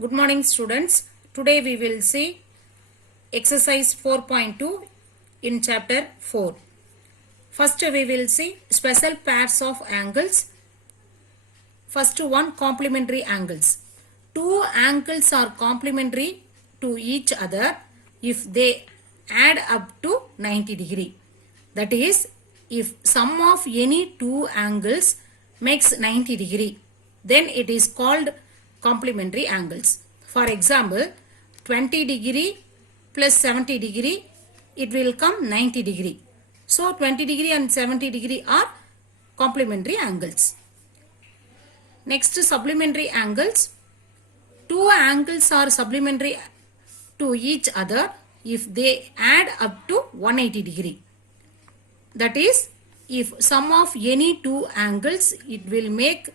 Good morning students. Today we will see exercise 4.2 in chapter 4. First we will see special pairs of angles. First one, complementary angles. Two angles are complementary to each other if they add up to 90 degree. That is, if sum of any two angles makes 90 degree, then it is called complementary angles. For example, 20 degree plus 70 degree, it will come 90 degree. So 20 degree and 70 degree are complementary angles. Next, supplementary angles. Two angles are supplementary to each other if they add up to 180 degree. That is, if sum of any two angles it will make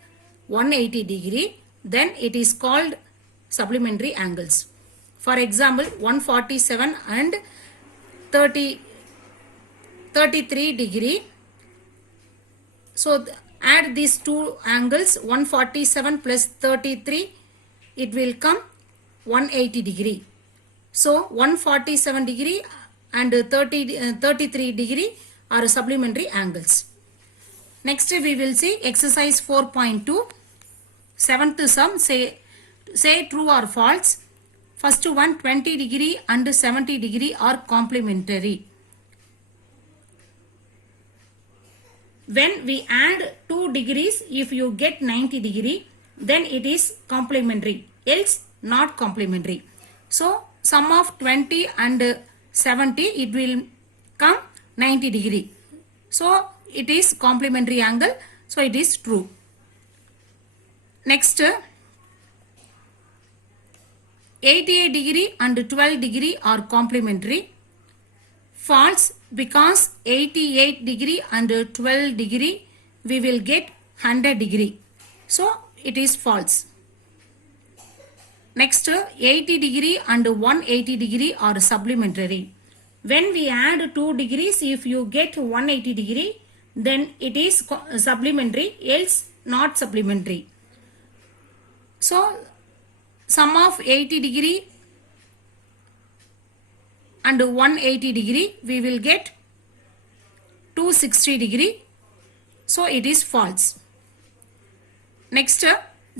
180 degree, then it is called supplementary angles. For example, 147 and 33 degree. So add these two angles, 147 plus 33, it will come 180 degree. So 147 degree and 33 degree are supplementary angles. Next we will see exercise 4.2. Seventh sum, say true or false. First one, 20 degree and 70 degree are complementary. When we add 2 degrees, if you get 90 degree, then it is complementary, else not complementary. So sum of 20 and 70, it will come 90 degree. So it is complementary angle, so it is true. Next, 88 degree and 12 degree are complementary. False, because 88 degree and 12 degree we will get 100 degree. So it is false. Next, 80 degree and 180 degree are supplementary. When we add 2 degrees, if you get 180 degree, then it is supplementary, else not supplementary. So sum of 80 degree and 180 degree, we will get 260 degree. So it is false. Next,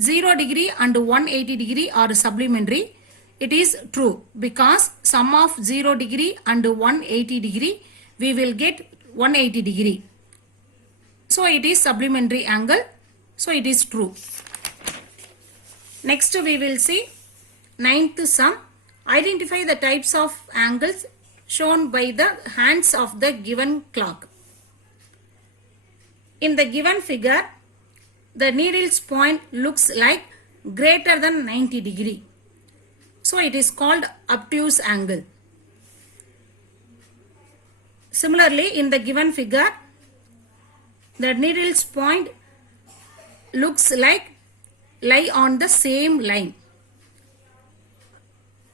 0 degree and 180 degree are supplementary. It is true, because sum of 0 degree and 180 degree, we will get 180 degree. So it is supplementary angle. So it is true. Next we will see ninth sum. Identify the types of angles shown by the hands of the given clock. In the given figure, the needle's point looks like greater than 90 degree. So it is called obtuse angle. Similarly, in the given figure, the needle's point looks like lie on the same line.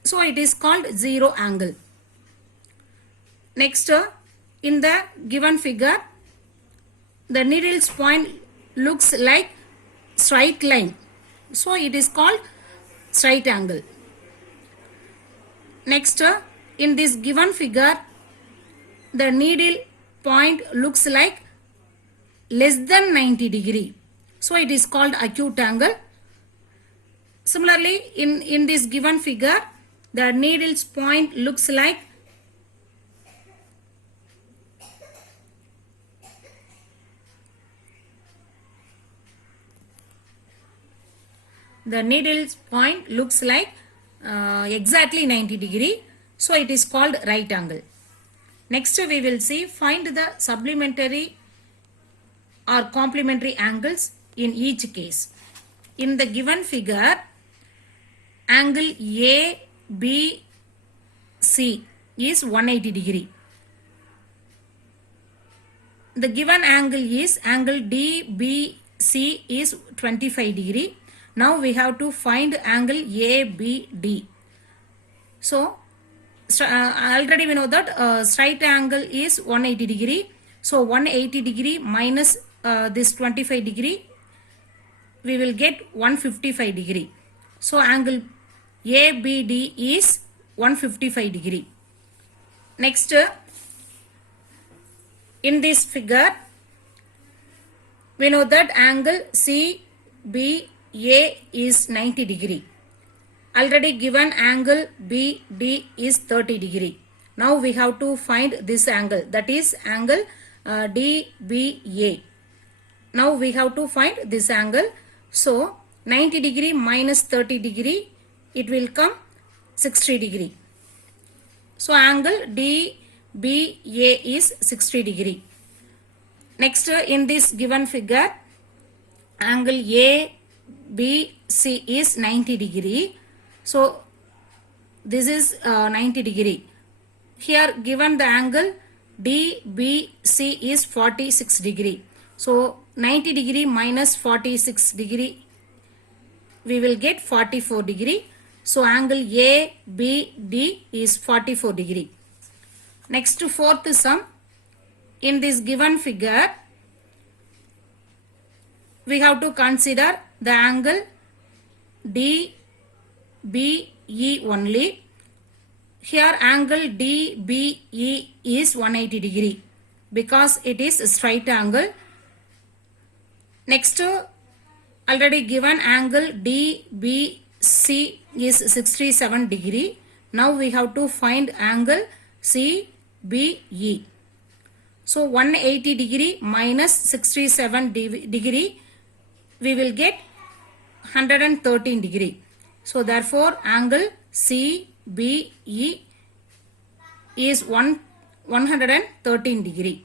So it is called zero angle. Next, in the given figure, the needle's point looks like straight line. So it is called straight angle. Next, in this given figure, the needle point looks like less than 90 degree. So it is called acute angle. Similarly, in this given figure, the needle's point looks like exactly 90 degree. So it is called right angle. Next we will see, find the supplementary or complementary angles in each case. In the given figure, angle ABC is 180 degree. The given angle is angle DBC is 25 degree. Now we have to find angle ABD. So already we know that straight angle is 180 degree. So 180 degree minus this 25 degree, we will get 155 degree. So angle ABD is 155 degree. Next, in this figure, we know that angle CBA is 90 degree. Already given angle BD is 30 degree. Now we have to find this angle, that is angle DBA. Now we have to find this angle. So 90 degree minus 30 degree, it will come 60 degree. So angle DBA is 60 degree. Next, in this given figure, angle ABC is 90 degree. So this is 90 degree. Here given the angle DBC is 46 degree. So 90 degree minus 46 degree, we will get 44 degree. So angle ABD is 44 degree. Next, fourth sum. In this given figure, we have to consider the angle DBE only. Here angle DBE is 180 degree because it is a straight angle. Next, already given angle DBC is 67 degree. Now we have to find angle CBE. So 180 degree minus 67 degree, we will get 113 degree. So therefore angle CBE is 113 degree.